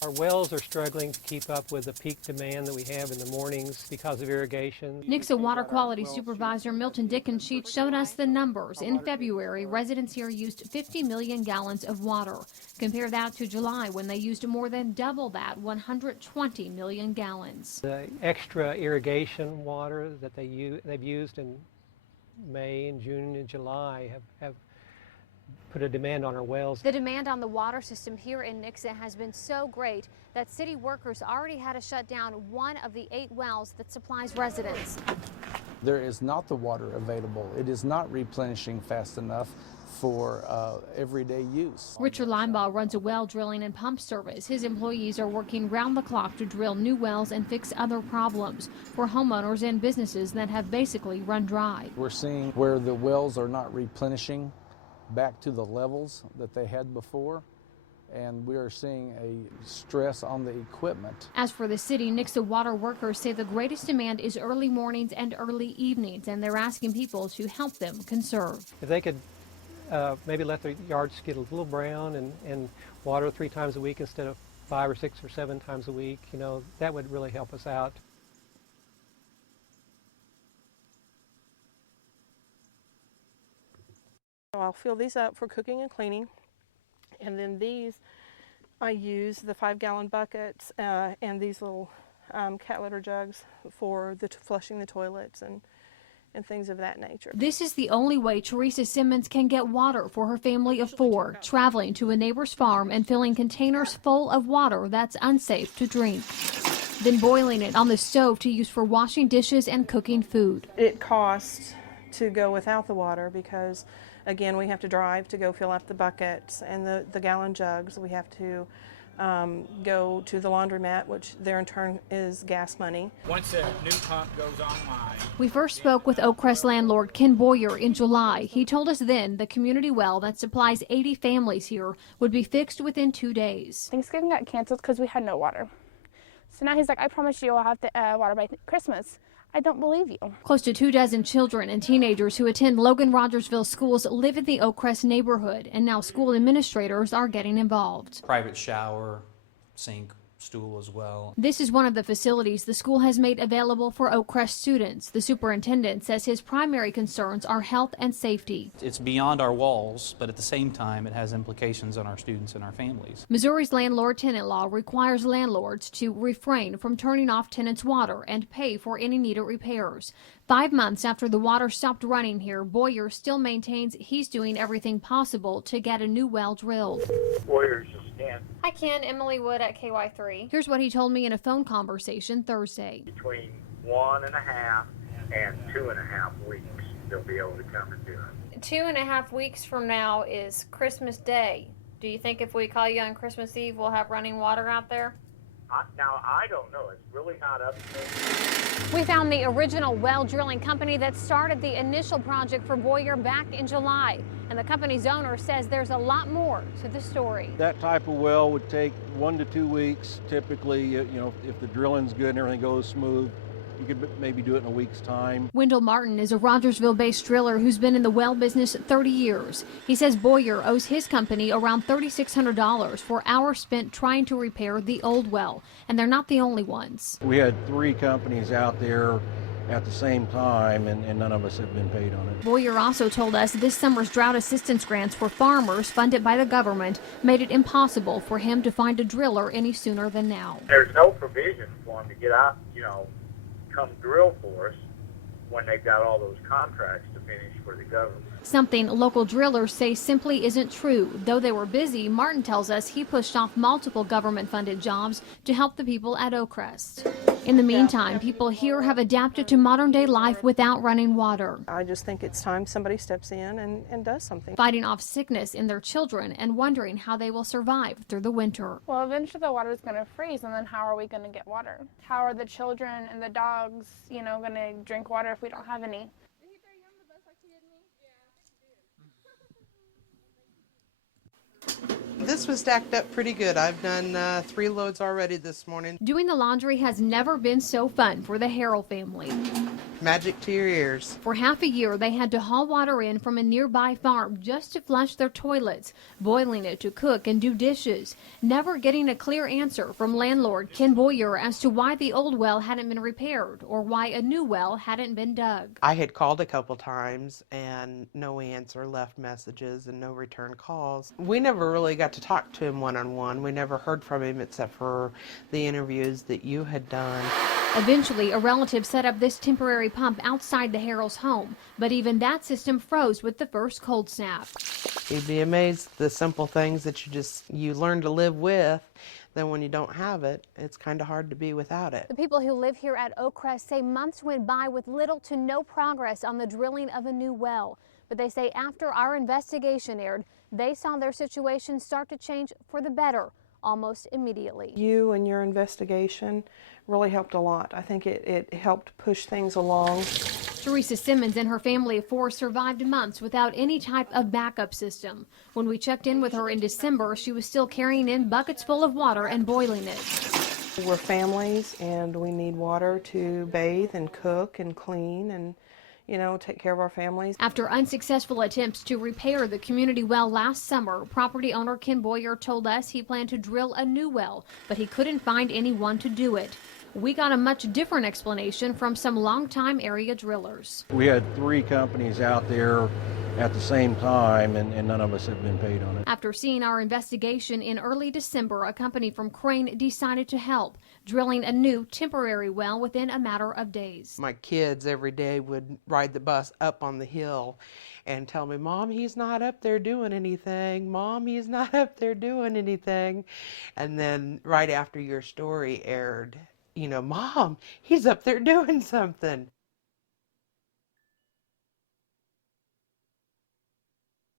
Our wells are struggling to keep up with the peak demand that we have in the mornings because of irrigation. Nixa Water Quality Supervisor Milton Dickensheet showed us the numbers. In February, residents here used 50 million gallons of water. Compare that to July, when they used more than double that, 120 million gallons. The extra irrigation water that they've used in May and June and July have put a demand on our wells. The demand on the water system here in Nixa has been so great that city workers already had to shut down one of the 8 wells that supplies residents. There is not the water available. It is not replenishing fast enough for everyday use. Richard Linebaugh runs a well drilling and pump service. His employees are working round the clock to drill new wells and fix other problems for homeowners and businesses that have basically run dry. We're seeing where the wells are not replenishing back to the levels that they had before, and we are seeing a stress on the equipment. As for the city, Nixa water workers say the greatest demand is early mornings and early evenings, and they're asking people to help them conserve. If they could maybe let their yards get a little brown and water 3 times a week instead of 5 or 6 or 7 times a week, you know, that would really help us out. I'll fill these up for cooking and cleaning, and then these I use the 5-gallon buckets and these little cat litter jugs for flushing the toilets and things of that nature. This is the only way Teresa Simmons can get water for her family of 4, traveling to a neighbor's farm and filling containers full of water that's unsafe to drink, then boiling it on the stove to use for washing dishes and cooking food. It costs to go without the water because, again, we have to drive to go fill up the buckets and the gallon jugs. We have to go to the laundromat, which there in turn is gas money. Once a new pump goes online. We first spoke with Oakcrest landlord Ken Boyer in July. He told us then the community well that supplies 80 families here would be fixed within 2 days. Thanksgiving got canceled because we had no water. So now he's like, I promise you I'll have the water by Christmas. I don't believe you. Close to 24 children and teenagers who attend Logan Rogersville schools live in the Oakcrest neighborhood, and now school administrators are getting involved. Private shower, sink, stool as well. This is one of the facilities the school has made available for Oakcrest students. The superintendent says his primary concerns are health and safety. It's beyond our walls, but at the same time it has implications on our students and our families. Missouri's landlord-tenant law requires landlords to refrain from turning off tenants' water and pay for any needed repairs. 5 months after the water stopped running here, Boyer still maintains he's doing everything possible to get a new well drilled. Boyer's just stand. Hi Ken, Emily Wood at KY3. Here's what he told me in a phone conversation Thursday. Between 1.5 and 2.5 weeks, they'll be able to come and do it. 2.5 weeks from now is Christmas Day. Do you think if we call you on Christmas Eve, we'll have running water out there? Now, I don't know. It's really not up to me. We found the original well drilling company that started the initial project for Boyer back in July. And the company's owner says there's a lot more to the story. That type of well would take 1 to 2 weeks. Typically, you know, if the drilling's good and everything goes smooth, you could maybe do it in a week's time. Wendell Martin is a Rogersville-based driller who's been in the well business 30 years. He says Boyer owes his company around $3,600 for hours spent trying to repair the old well, and they're not the only ones. We had 3 companies out there at the same time, and none of us have been paid on it. Boyer also told us this summer's drought assistance grants for farmers funded by the government made it impossible for him to find a driller any sooner than now. There's no provision for them to get out, you know, come drill for us when they've got all those contracts to finish for the government. Something local drillers say simply isn't true. Though they were busy, Martin tells us he pushed off multiple government-funded jobs to help the people at Oakcrest. In the meantime, people here have adapted to modern-day life without running water. I just think it's time somebody steps in and does something. Fighting off sickness in their children and wondering how they will survive through the winter. Well, eventually the water is going to freeze, and then how are we going to get water? How are the children and the dogs, you know, going to drink water if we don't have any? This was stacked up pretty good. I've done 3 loads already this morning. Doing the laundry has never been so fun for the Harrell family. Magic to your ears. For half a year, they had to haul water in from a nearby farm just to flush their toilets, boiling it to cook and do dishes, never getting a clear answer from landlord Ken Boyer as to why the old well hadn't been repaired or why a new well hadn't been dug. I had called a couple times and no answer, left messages and no return calls. We never really got to talk to him one-on-one. We never heard from him except for the interviews that you had done. Eventually, a relative set up this temporary pump outside the Harrell's home, but even that system froze with the first cold snap. You'd be amazed the simple things that you learn to live with. Then when you don't have it, it's kind of hard to be without it. The people who live here at Oakcrest say months went by with little to no progress on the drilling of a new well. But they say after our investigation aired, they saw their situation start to change for the better almost immediately. You and your investigation really helped a lot. I think it helped push things along. Teresa Simmons and her family of 4 survived months without any type of backup system. When we checked in with her in December, she was still carrying in buckets full of water and boiling it. We're families and we need water to bathe and cook and clean and take care of our families. After unsuccessful attempts to repair the community well last summer, property owner Ken Boyer told us he planned to drill a new well, but he couldn't find anyone to do it. We got a much different explanation from some longtime area drillers. We had 3 companies out there at the same time, and none of us have been paid on it. After seeing our investigation in early December, a company from Crane decided to help, drilling a new temporary well within a matter of days. My kids every day would ride the bus up on the hill and tell me, Mom, he's not up there doing anything. Mom, he's not up there doing anything. And then right after your story aired, Mom, he's up there doing something.